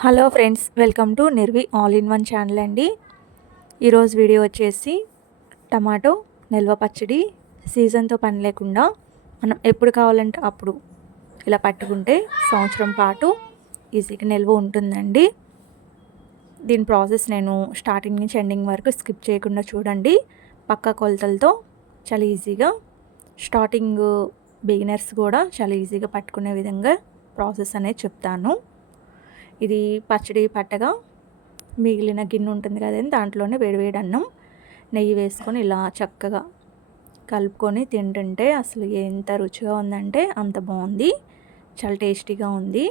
Hello friends welcome to Nirvi all in one channel అండి. ఈరోజు video వచ్చేసి tomato నిల్వ పచ్చడి సీజన్తో పని లేకుండా మనం ఎప్పుడు కావాలంటే అప్పుడు ఇలా పట్టుకుంటే సంవత్సరం పాటు ఈజీగా నిల్వ ఉంటుందండి. దీని ప్రాసెస్ నేను స్టార్టింగ్ నుంచి ఎండింగ్ వరకు స్కిప్ చేయకుండా చూడండి. పక్క కొలతలతో చాలా ఈజీగా స్టార్టింగ్ బిగినర్స్ కూడా చాలా ఈజీగా పట్టుకునే విధంగా ప్రాసెస్ అనేది చెప్తాను. ఇది పచ్చడి పట్టగా మిగిలిన గిన్నె ఉంటుంది కదండి దాంట్లోనే వేడివేడి అన్నం నెయ్యి వేసుకొని ఇలా చక్కగా కలుపుకొని తింటుంటే అసలు ఎంత రుచిగా ఉందంటే అంత బాగుంది. చాలా టేస్టీగా ఉంది.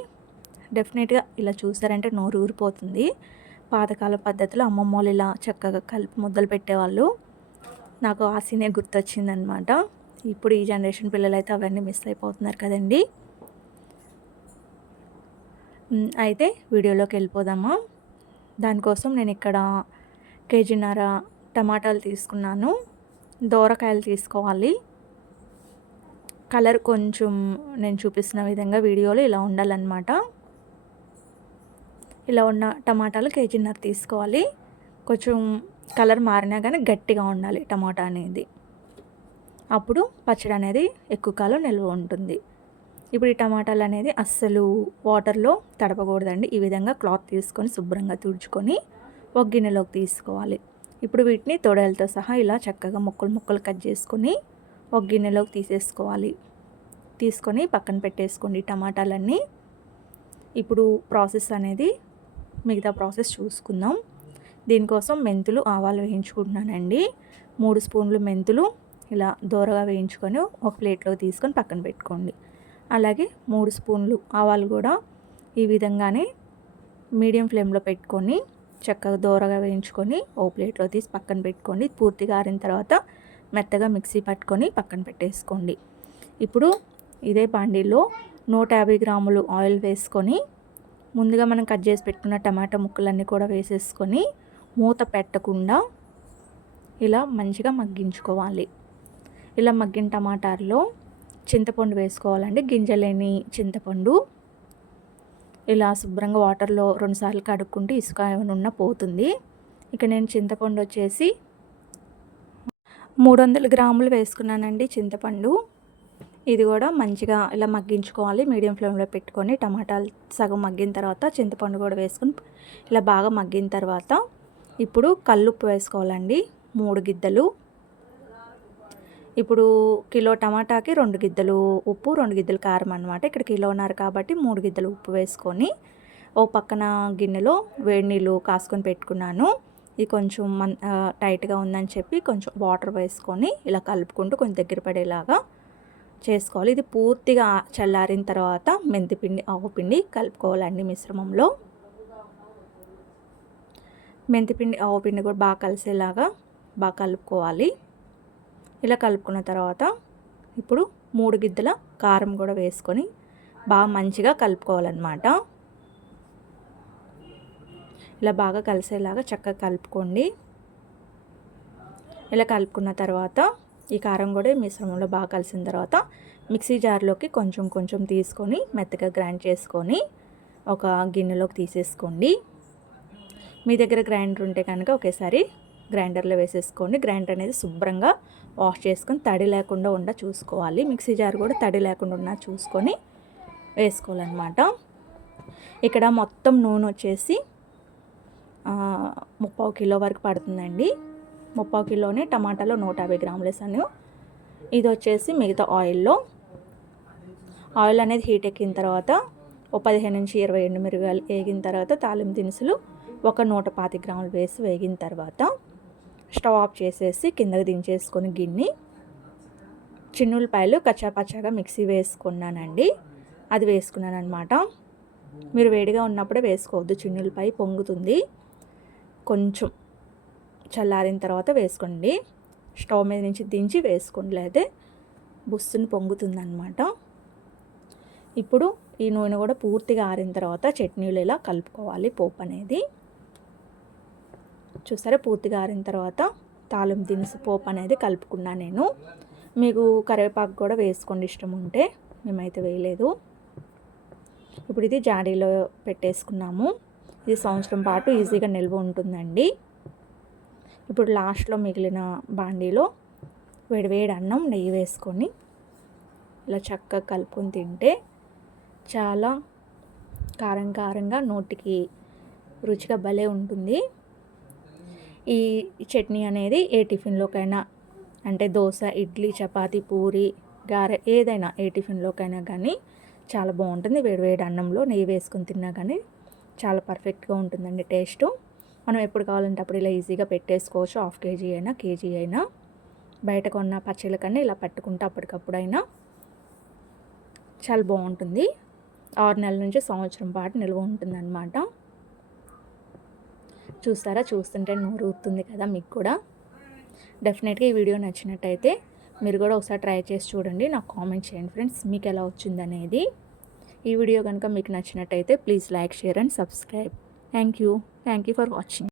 డెఫినెట్గా ఇలా చూసారంటే నోరు ఊరిపోతుంది. పాతకాల పద్ధతిలో అమ్మమ్మ వాళ్ళు ఇలా చక్కగా కలిపి ముద్దలు పెట్టేవాళ్ళు. నాకు ఆ సీనే గుర్తొచ్చిందనమాట. ఇప్పుడు ఈ జనరేషన్ పిల్లలైతే అవన్నీ మిస్ అయిపోతున్నారు కదండీ. అయితే వీడియోలోకి వెళ్ళిపోదామా? దానికోసం నేను ఇక్కడ కేజీన్నర టమాటాలు తీసుకున్నాను. దోరకాయలు తీసుకోవాలి. కలర్ కొంచెం నేను చూపిస్తున్న విధంగా వీడియోలో ఇలా ఉండాలన్నమాట. ఇలా ఉన్న టమాటాలు కేజీన్నర తీసుకోవాలి. కొంచెం కలర్ మారినా కానీ గట్టిగా ఉండాలి టమాటా అనేది. అప్పుడు పచ్చడి అనేది ఎక్కువ కాలం నిల్వ ఉంటుంది. ఇప్పుడు ఈ టమాటాలు అనేది అస్సలు వాటర్లో తడపకూడదండి. ఈ విధంగా క్లాత్ తీసుకొని శుభ్రంగా తుడుచుకొని ఒక గిన్నెలోకి తీసుకోవాలి. ఇప్పుడు వీటిని తొడలతో సహా ఇలా చక్కగా ముక్కలు ముక్కలు కట్ చేసుకొని ఒక గిన్నెలోకి తీసేసుకోవాలి. తీసుకొని పక్కన పెట్టేసుకోండి టమాటాలన్నీ. ఇప్పుడు ప్రాసెస్ అనేది మిగతా ప్రాసెస్ చూసుకుందాం. దీనికోసం మెంతులు ఆవాలు వేయించుకుంటున్నానండి. మూడు స్పూన్లు మెంతులు ఇలా దూరగా వేయించుకొని ఒక ప్లేట్లో తీసుకొని పక్కన పెట్టుకోండి. అలాగే మూడు స్పూన్లు ఆవాలు కూడా ఈ విధంగానే మీడియం ఫ్లేమ్లో పెట్టుకొని చక్కగా దోరగా వేయించుకొని ఓ ప్లేట్లో తీసి పక్కన పెట్టుకోండి. పూర్తిగా ఆరిన తర్వాత మెత్తగా మిక్సీ పట్టుకొని పక్కన పెట్టేసుకోండి. ఇప్పుడు ఇదే బాండీలో నూట యాభై గ్రాములు ఆయిల్ వేసుకొని ముందుగా మనం కట్ చేసి పెట్టుకున్న టమాటా ముక్కలన్నీ కూడా వేసేసుకొని మూత పెట్టకుండా ఇలా మంచిగా మగ్గించుకోవాలి. ఇలా మగ్గిన టమాటాల్లో చింతపండు వేసుకోవాలండి. గింజలేని చింతపండు. ఇలా శుభ్రంగా వాటర్లో రెండుసార్లు కడుక్కుంటే ఇసుక ఏమైనా ఉన్న పోతుంది. ఇక నేను చింతపండు వచ్చేసి మూడు వందల గ్రాములు వేసుకున్నానండి చింతపండు. ఇది కూడా మంచిగా ఇలా మగ్గించుకోవాలి. మీడియం ఫ్లేమ్లో పెట్టుకొని టమాటాలు సగం మగ్గిన తర్వాత చింతపండు కూడా వేసుకొని ఇలా బాగా మగ్గిన తర్వాత ఇప్పుడు కల్లుప్పు వేసుకోవాలండి. మూడు గిద్దలు. ఇప్పుడు కిలో టమాటాకి రెండు గిద్దలు ఉప్పు రెండు గిద్దలు కారం అనమాట ఇక్కడ కిలో ఉన్నారు కాబట్టి మూడు గిద్దలు ఉప్పు వేసుకొని ఓ పక్కన గిన్నెలో వేడి నీళ్ళు కాసుకొని పెట్టుకున్నాను. ఇది కొంచెం మన్ టైట్గా ఉందని చెప్పి కొంచెం వాటర్ వేసుకొని ఇలా కలుపుకుంటూ కొంచెం దగ్గర పడేలాగా చేసుకోవాలి. ఇది పూర్తిగా చల్లారిన తర్వాత మెంతిపిండి ఆవుపిండి కలుపుకోవాలండి మిశ్రమంలో. మెంతిపిండి ఆవుపిండి కూడా బాగా కలిసేలాగా బాగా కలుపుకోవాలి. ఇలా కలుపుకున్న తర్వాత ఇప్పుడు మూడు గిద్దల కారం కూడా వేసుకొని బాగా మంచిగా కలుపుకోవాలన్నమాట. ఇలా బాగా కలిసేలాగా చక్కగా కలుపుకోండి. ఇలా కలుపుకున్న తర్వాత ఈ కారం కూడా మిశ్రమంలో బాగా కలిసిన తర్వాత మిక్సీ జార్లోకి కొంచెం కొంచెం తీసుకొని మెత్తగా గ్రైండ్ చేసుకొని ఒక గిన్నెలోకి తీసేసుకోండి. మీ దగ్గర గ్రైండర్ ఉంటే కనుక ఒకేసారి గ్రైండర్లో వేసేసుకోండి. గ్రైండర్ అనేది శుభ్రంగా వాష్ చేసుకొని తడి లేకుండా ఉండ చూసుకోవాలి. మిక్సీ జార్ కూడా తడి లేకుండా ఉన్న చూసుకొని వేసుకోవాలన్నమాట. ఇక్కడ మొత్తం నూనె వచ్చేసి ముప్పావు కిలో వరకు పడుతుందండి. ముప్పావు కిలోనే టమాటాలో నూట యాభై గ్రాములు వేసాను. ఇది వచ్చేసి మిగతా ఆయిల్లో. ఆయిల్ అనేది హీట్ ఎక్కిన తర్వాత ఒక పదిహేను నుంచి ఇరవై ఎండు మిరగాయలు వేగిన తర్వాత తాలింపు దినుసులు ఒక నూట పాతి గ్రాములు వేసి వేగిన తర్వాత స్టవ్ ఆఫ్ చేసేసి కిందకి దించేసుకొని గిన్నె. చిన్నులపాయలు కచ్చాపచ్చాగా మిక్సీ వేసుకున్నానండి. అది వేసుకున్నాను అనమాట మీరు వేడిగా ఉన్నప్పుడే వేసుకోవద్దు చిన్నులపాయ పొంగుతుంది. కొంచెం చల్లారిన తర్వాత వేసుకోండి. స్టవ్ మీద నుంచి దించి వేసుకోండి లేదా బుస్సుని పొంగుతుందన్నమాట. ఇప్పుడు ఈ నూనె కూడా పూర్తిగా ఆరిన తర్వాత చట్నీలు ఇలా కలుపుకోవాలి పోపు అనేది. చూసారా పూర్తిగా ఆరిన తర్వాత తాళం దినుసు పోపు అనేది కలుపుకున్నా నేను. మీకు కరివేపాకు కూడా వేసుకోండి ఇష్టం ఉంటే. మేమైతే వేయలేదు. ఇప్పుడు ఇది జాడీలో పెట్టేసుకున్నాము. ఇది సంవత్సరం పాటు ఈజీగా నిల్వ ఉంటుందండి. ఇప్పుడు లాస్ట్లో మిగిలిన బాండీలో వేడివేడి అన్నం నెయ్యి వేసుకొని ఇలా చక్కగా కలుపుకొని తింటే చాలా కారం కారంగా నోటికి రుచిగా భలే ఉంటుంది. ఈ చట్నీ అనేది ఏ టిఫిన్లోకైనా అంటే దోశ ఇడ్లీ చపాతి పూరి గారె ఏదైనా ఏ టిఫిన్లోకైనా కానీ చాలా బాగుంటుంది. వేడివేడి అన్నంలో నెయ్యి వేసుకొని తిన్నా కానీ చాలా పర్ఫెక్ట్గా ఉంటుందండి టేస్ట్. మనం ఎప్పుడు కావాలంటే అప్పుడు ఇలా ఈజీగా పెట్టేసుకోవచ్చు. హాఫ్ కేజీ అయినా కేజీ అయినా. బయట కొన్న పచ్చళ్ళ కన్నా ఇలా పట్టుకుంటే అప్పటికప్పుడైనా చాలా బాగుంటుంది. ఆరు నెలల నుంచి సంవత్సరం పాటు నిల్వ ఉంటుంది చూస్తారా? చూస్తుంటే నోరు ఊరుతుంది కదా మీకు కూడా. డెఫినెట్గా ఈ వీడియో నచ్చినట్టయితే మీరు కూడా ఒకసారి ట్రై చేసి చూడండి. నాకు కామెంట్ చేయండి ఫ్రెండ్స్ మీకు ఎలా వచ్చిందనేది ఈ వీడియో కనుక మీకు నచ్చినట్టయితే please like share and subscribe. Thank you thank you for watching